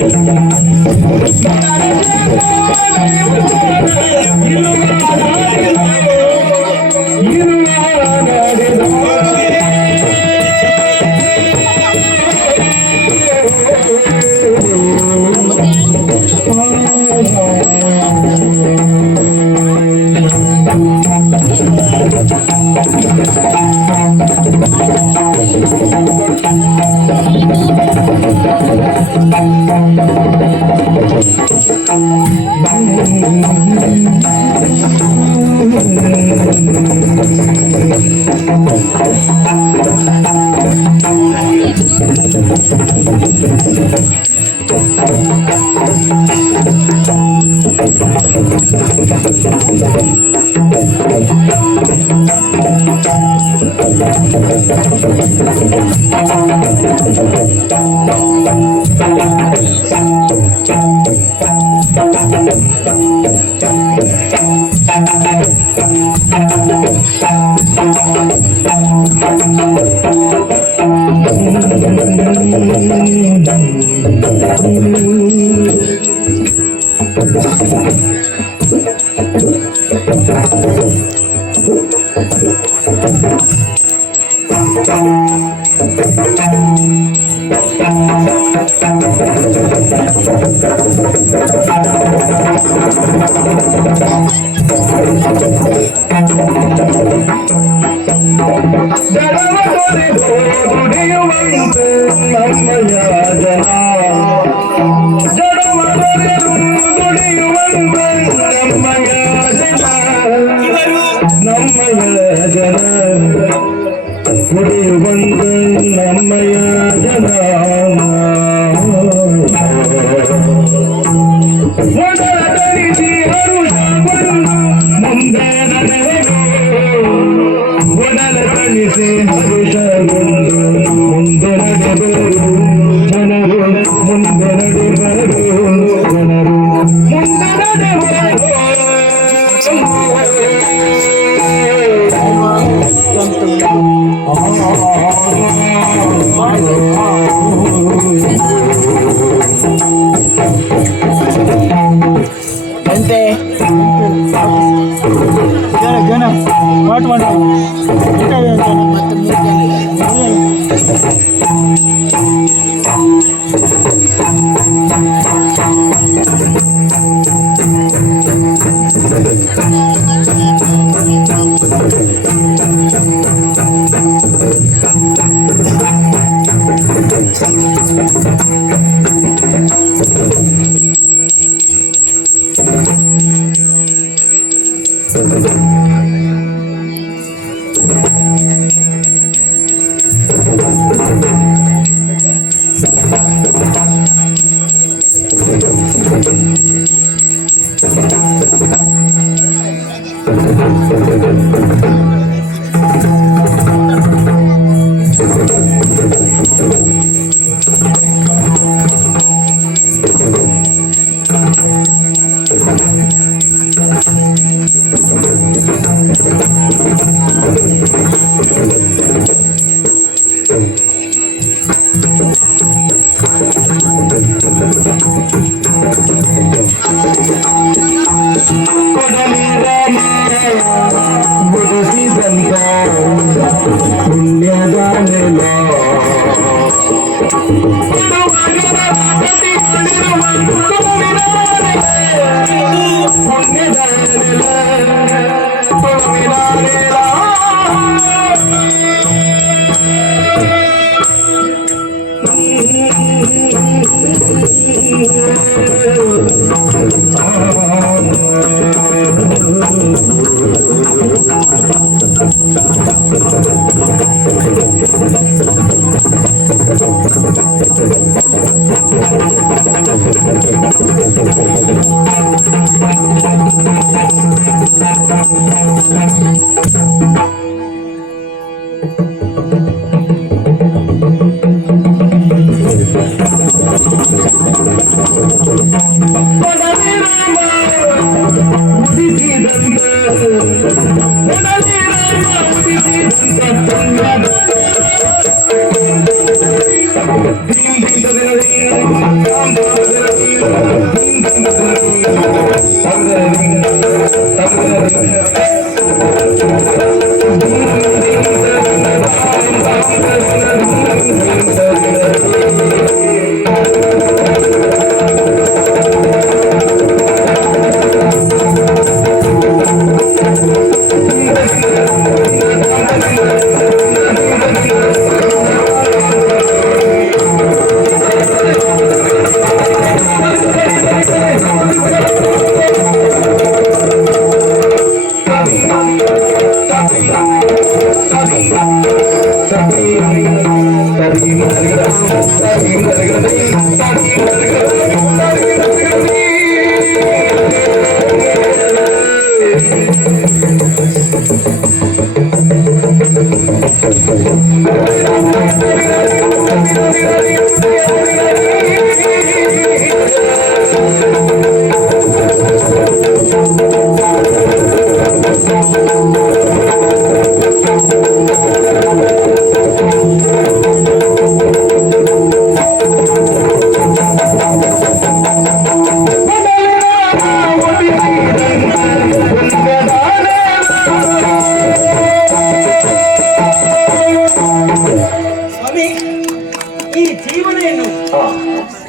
Thank you.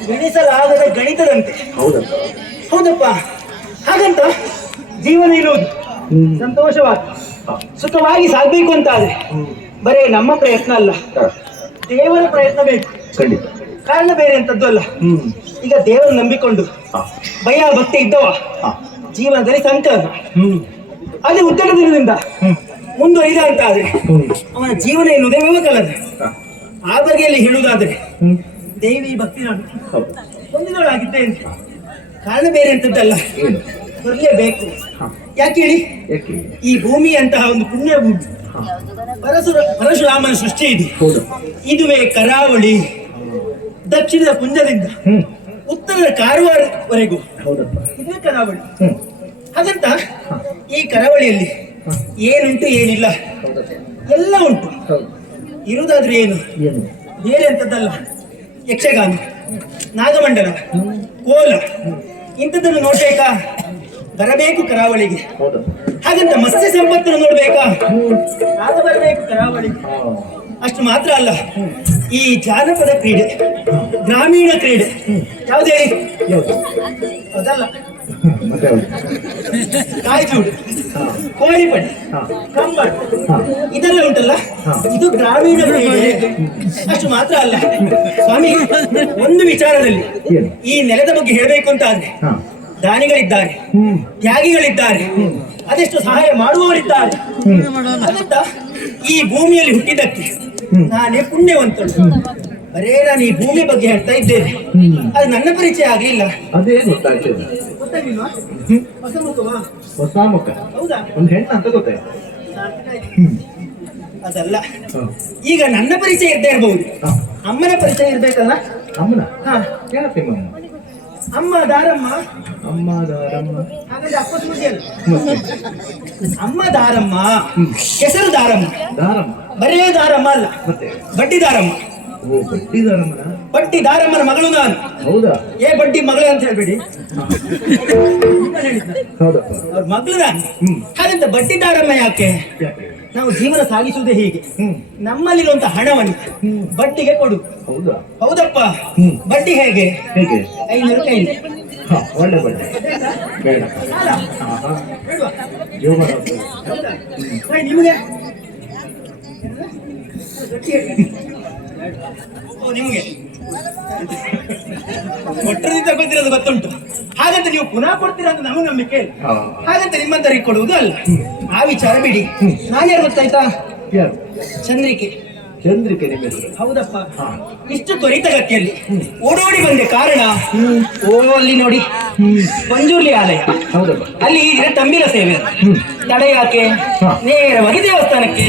ಗಣಿಸಲಾಗದ ಗಣಿತದಂತೆ. ಹೌದಪ್ಪ. ಹಾಗಂತ ಜೀವನ ಇರುವುದು ಸಂತೋಷವಾಗಿ ಸುಖವಾಗಿ ಸಾಗಬೇಕು ಅಂತಾದ್ರೆ ಬರೇ ನಮ್ಮ ಪ್ರಯತ್ನ ಅಲ್ಲ, ದೇವರ ಪ್ರಯತ್ನ ಬೇಕು. ಕಾರಣ ಬೇರೆ ಅಂತದ್ದು ಅಲ್ಲ. ಈಗ ದೇವರ ನಂಬಿಕೊಂಡು ಭಯ ಭಕ್ತಿ ಇದ್ದವ ಜೀವನದಲ್ಲಿ ಸಂಕಲ್ಪ ಅಲ್ಲಿ ಉತ್ತರ ದಿನದಿಂದ ಮುಂದುವರಿದ ಅಂತ ಆದ್ರೆ ಅವನ ಜೀವನ ಎನ್ನುವುದೇ ವ್ಯವಕಲದ. ಆ ಬಗೆಯಲ್ಲಿ ಹೇಳುವುದಾದ್ರೆ ದೇವಿ ಭಕ್ತಿ ನಾನು ಹೊಂದಿದವಳಾಗಿದ್ದೇನೆ. ಕಾರಣ ಬೇರೆ ಅಂತದ್ದಲ್ಲ, ಬರಲೇಬೇಕು. ಯಾಕೆ ಹೇಳಿ, ಈ ಭೂಮಿ ಅಂತಹ ಒಂದು ಪುಣ್ಯ ಭೂಮಿ, ಪರಶುರಾಮನ ಸೃಷ್ಟಿ ಇದೆ. ಇದುವೇ ಕರಾವಳಿ, ದಕ್ಷಿಣದ ಪುಂಜದಿಂದ ಉತ್ತರದ ಕಾರವಾರವರೆಗೂ ಇದೇ ಕರಾವಳಿ. ಹಾಗಂತ ಈ ಕರಾವಳಿಯಲ್ಲಿ ಏನುಂಟು ಏನಿಲ್ಲ ಎಲ್ಲ ಉಂಟು. ಇರುವುದಾದ್ರೆ ಏನು ಬೇರೆ ಅಂತದ್ದಲ್ಲ, ಯಕ್ಷಗಾನ, ನಾಗಮಂಡಲ, ಕೋಲ ಇಂಥದ್ದನ್ನು ನೋಡ್ಬೇಕಾ ಬರಬೇಕು ಕರಾವಳಿಗೆ. ಹಾಗಂತ ಮತ್ಸ್ಯ ಸಂಪತ್ತನ್ನು ನೋಡ್ಬೇಕಾ ಆಗ ಬರಬೇಕು ಕರಾವಳಿಗೆ. ಅಷ್ಟು ಮಾತ್ರ ಅಲ್ಲ, ಈ ಜಾನಪದ ಕ್ರೀಡೆ, ಗ್ರಾಮೀಣ ಕ್ರೀಡೆ ಯಾವುದೇ ಅದಲ್ಲ, ಕಾಯ್ಜೂಡು, ಕೋಳಿಪಡಿ, ಕಂಬಳ ಇದೆಲ್ಲ ಉಂಟಲ್ಲ, ಇದು ಗ್ರಾಮೀಣ ಕ್ರೀಡೆ. ಅಷ್ಟು ಮಾತ್ರ ಅಲ್ಲ ಸ್ವಾಮಿ, ಒಂದು ವಿಚಾರದಲ್ಲಿ ಈ ನೆಲದ ಬಗ್ಗೆ ಹೇಳಬೇಕು ಅಂತ ಆದ್ರೆ ದಾನಿಗಳಿದ್ದಾರೆ, ತ್ಯಾಗಿಗಳಿದ್ದಾರೆ, ಅದೆಷ್ಟು ಸಹಾಯ ಮಾಡುವವರಿದ್ದಾರೆ. ಅದರಿಂದ ಈ ಭೂಮಿಯಲ್ಲಿ ಹುಟ್ಟಿದ್ದಕ್ಕೆ ನಾನೇ ಪುಣ್ಯವಂತಳು. ಬರೇ ನಾನು ಈ ಭೂಮಿ ಬಗ್ಗೆ ಹೇಳ್ತಾ ಇದ್ದೇನೆ, ಅದು ನನ್ನ ಪರಿಚಯ ಆಗ್ಲಿಲ್ಲ. ಅದೇ ಗೊತ್ತಾಗ್ತದೆ. ಗೊತ್ತಾಗಿಲ್ವಾ? ಹೊಸ ಮುಖವಾ? ಹೊಸ ಮುಖ. ಹೌದಾ? ಒಂದು ಹೆಣ್ಣು ಅಂತ ಗೊತ್ತಾಯ್ತು. ಅದಲ್ಲ, ಈಗ ನನ್ನ ಪರಿಚಯ ಇದ್ದೇ ಇರಬಹುದು, ಅಮ್ಮನ ಪರಿಚಯ ಇರ್ಬೇಕಲ್ಲ. ಅಮ್ಮನ? ಹಾ, ಕೇಳತ್ತೀಮ್ಮ. ಅಮ್ಮ ದಾರಮ್ಮ. ಅಮ್ಮ ದಾರಮ್ಮ ಹಾಗಾದ್ರೆ ಅಪ್ಪ ಸೂಜಿ ಅಲ್ಲ. ಅಮ್ಮ ದಾರಮ್ಮ, ಹೆಸರು ದಾರಮ್ಮ. ದಾರಮ್ಮ ಬರೇ ದಾರಮ್ಮ ಅಲ್ಲ, ಮತ್ತೆ ಬಡ್ಡಿ ದಾರಮ್ಮ. ಓ, ಬಡ್ಡಿ ದಾರಮ್ಮನ? ಬಡ್ಡಿ ದಾರಮ್ಮನ ಮಗಳು ನಾನು. ಹೌದಾ? ಬಡ್ಡಿ ಮಗಳೇ ಅಂತ ಹೇಳ್ಬೇಡಿ, ಹೌದಪ್ಪ, ಅವ್ರ ಮಗಳು ನಾನು. ಹಾಗಂತ ಬಡ್ಡಿ ದಾರಮ್ಮ ಯಾಕೆ? ನಾವು ಜೀವನ ಸಾಗಿಸುವುದೇ ಹೀಗೆ, ನಮ್ಮಲ್ಲಿರುವಂತ ಹಣವನ್ನು ಬಡ್ಡಿಗೆ ಕೊಡು. ಹೌದಾ? ಹೌದಪ್ಪ. ಬಡ್ಡಿ ಹೇಗೆ? 500 ಕೈಲಿ. ಒಳ್ಳೆ ಬಡ್ಡಿ ಬೇಡ. ನಿಮಗೆ ನಿಮಗೆ ಕೊಟ್ಟರೆ ತಗೊಳ್ತಿರೋದು ಗೊತ್ತುಂಟು. ಹಾಗಂತ ನೀವು ಪುನಃ ಕೊಡ್ತೀರಾ ಅಂತ ನಮಗೆ ನಂಬಿಕೆ. ಹಾಗಂತ ನಿಮ್ಮಂತರಿಗೆ ಕೊಡುವುದು ಅಲ್ಲ. ಆ ವಿಚಾರ ಬಿಡಿ. ನಾನ್ಯಾರು ಗೊತ್ತಾಯ್ತಾ? ಚಂದ್ರಿಕೆ. ಚಂದ್ರಿಕೆ ನಿಮ್ಮ ಹೆಸರು? ಹೌದಪ್ಪ. ಇಷ್ಟು ತ್ವರಿತಗತಿಯಲ್ಲಿ ಓಡೋಡಿ ಬಂದೆ ಕಾರಣ, ಅಲ್ಲಿ ನೋಡಿ ಪಂಜುರ್ಲಿ ಆಲಯ. ಹೌದಪ್ಪ. ಅಲ್ಲಿ ಈ ದಿನ ತಂಬಿಲ ಸೇವೆ. ತಡ ಯಾಕೆ? ನೇರವಾಗಿ ದೇವಸ್ಥಾನಕ್ಕೆ.